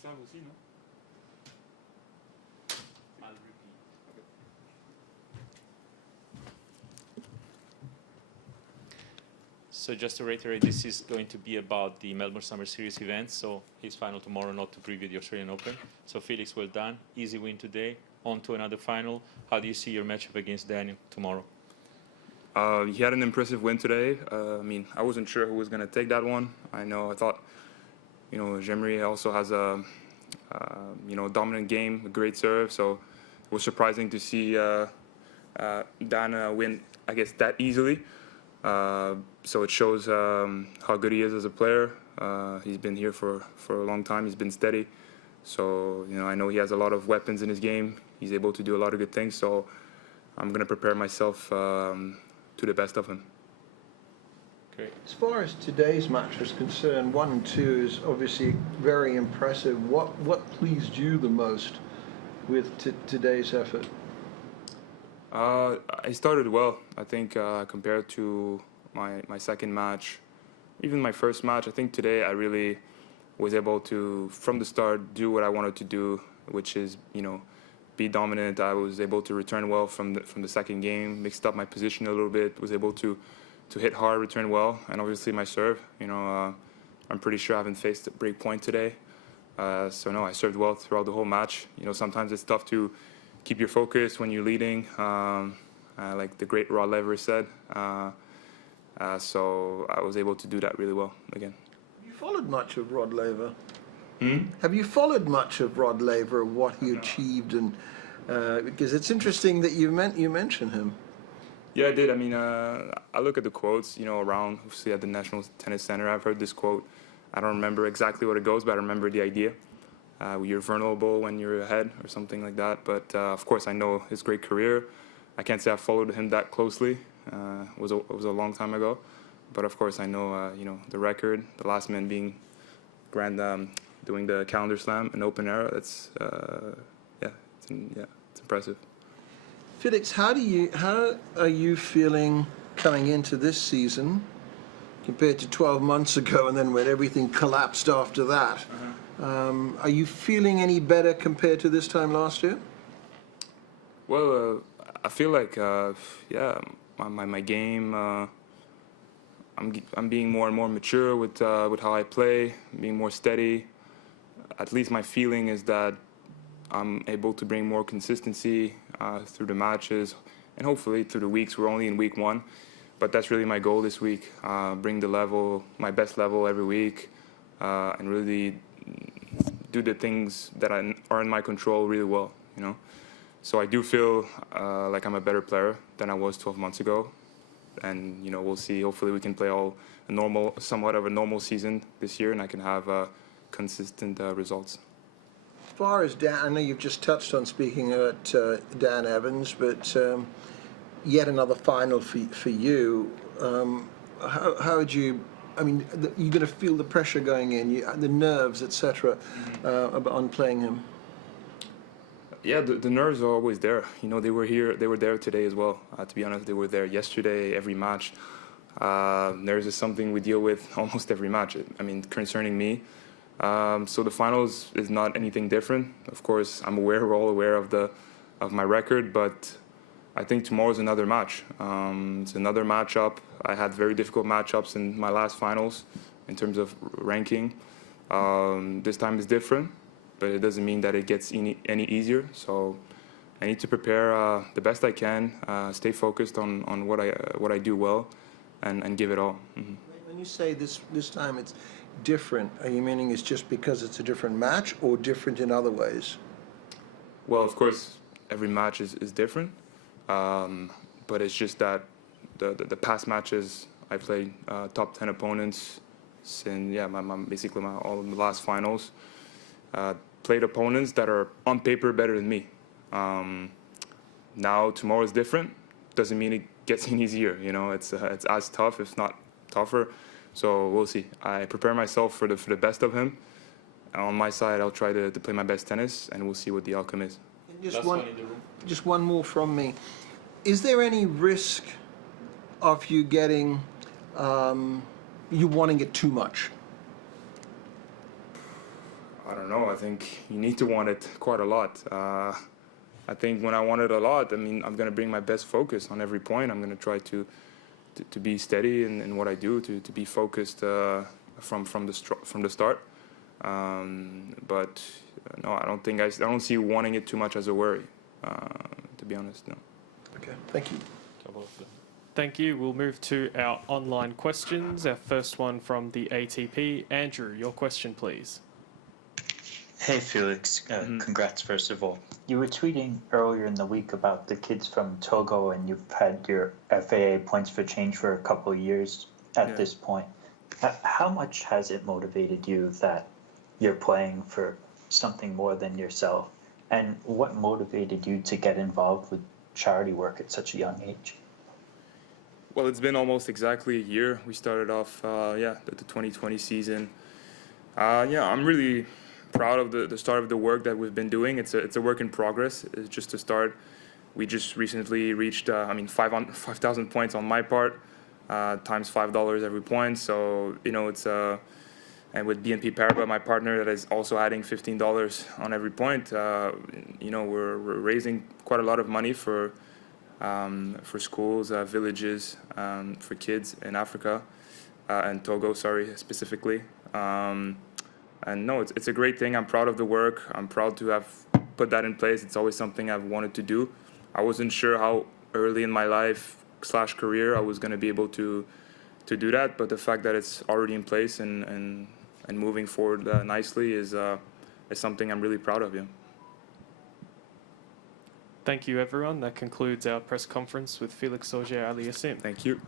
savent aussi, non? I'll repeat. Okay. So just to reiterate, this is going to be about the Melbourne Summer Series event. So his final tomorrow, not to preview the Australian Open. So Felix, well done. Easy win today. On to another final. How do you see your matchup against Daniel tomorrow? He had an impressive win today. I mean, I wasn't sure who was going to take that one. I thought, Gemry also has a, dominant game, a great serve. So it was surprising to see Dan win, I guess, that easily. So it shows how good he is as a player. He's been here for a long time. He's been steady. So, I know he has a lot of weapons in his game. He's able to do a lot of good things. So I'm going to prepare myself to the best of him. Great. As far as today's match was concerned, 1 and 2 is obviously very impressive. What pleased you the most with today's effort? I started well. I think compared to my second match, even my first match, I think today I really was able to, from the start, do what I wanted to do, which is, be dominant. I was able to return well from the second game, mixed up my position a little bit, was able to hit hard, return well, and obviously my serve. I'm pretty sure I haven't faced a break point today. So no, I served well throughout the whole match. Sometimes it's tough to keep your focus when you're leading, like the great Rod Laver said. So I was able to do that really well again. Have you followed much of Rod Laver? Hmm? Have you followed much of Rod Laver, what he achieved, and because it's interesting that you mention him. Yeah, I did. I mean, I look at the quotes, around, obviously at the National Tennis Center. I've heard this quote. I don't remember exactly what it goes, but I remember the idea. You're vulnerable when you're ahead or something like that. But of course, I know his great career. I can't say I followed him that closely. It was a long time ago. But of course, I know, the record, the last man being doing the calendar slam, an open era. That's, it's impressive. Felix, how are you feeling coming into this season compared to 12 months ago, and then when everything collapsed after that? Are you feeling any better compared to this time last year? Well, I feel like, my game. I'm being more and more mature with how I play, being more steady. At least my feeling is that I'm able to bring more consistency through the matches and hopefully through the weeks. We're only in week 1, but that's really my goal this week. Bring the level, my best level every week, and really do the things that are in my control really well, So I do feel like I'm a better player than I was 12 months ago. And, we'll see. Hopefully we can play somewhat of a normal season this year, and I can have consistent results. As far as Dan, I know you've just touched on speaking at Dan Evans, but yet another final for you. How would you? I mean, you're going to feel the pressure going in, the nerves, etc., on playing him. Yeah, the nerves are always there. They were there today as well. To be honest, they were there yesterday, every match. Nerves is something we deal with almost every match. I mean, concerning me. So the finals is not anything different. Of course, we're all aware of my record, but I think tomorrow's another match. It's another matchup. I had very difficult matchups in my last finals in terms of ranking. This time is different, but it doesn't mean that it gets any easier. So I need to prepare the best I can, stay focused on what I do well, and give it all. Mm-hmm. When you say this time it's different, are you meaning it's just because it's a different match, or different in other ways? Well, of course, every match is different, but it's just that the past matches I played top 10 opponents since basically all the last finals. Played opponents that are on paper better than me. Now tomorrow is different. Doesn't mean it gets any easier. It's as tough, if not tougher. So we'll see. I prepare myself for the best of him. On my side, I'll try to play my best tennis, and we'll see what the outcome is. Just one more from me. Is there any risk of you getting you wanting it too much? I don't know. I think you need to want it quite a lot. I think when I want it a lot, I mean, I'm going to bring my best focus on every point. I'm going to try to be steady in what I do, to be focused from the start. But no, I don't see wanting it too much as a worry. To be honest, no. Okay, thank you. Thank you. We'll move to our online questions. Our first one from the ATP. Andrew, your question, please. Hey, Felix. Congrats, first of all. You were tweeting earlier in the week about the kids from Togo, and you've had your FAA points for change for a couple of years at this point. How much has it motivated you that you're playing for something more than yourself? And what motivated you to get involved with charity work at such a young age? Well, it's been almost exactly a year. We started off, the 2020 season. I'm really proud of the start of the work that we've been doing. It's a work in progress. It's just a start. We just recently reached, 5,000 points on my part, times $5 every point. So, it's and with BNP Paribas, my partner, that is also adding $15 on every point. We're raising quite a lot of money for schools, villages, for kids in Africa, and Togo, specifically. And no, it's a great thing. I'm proud of the work. I'm proud to have put that in place. It's always something I've wanted to do. I wasn't sure how early in my life / career I was going to be able to do that, but the fact that it's already in place and moving forward nicely is something I'm really proud of. Yeah. Thank you, everyone. That concludes our press conference with Felix Auger-Aliassime. Thank you.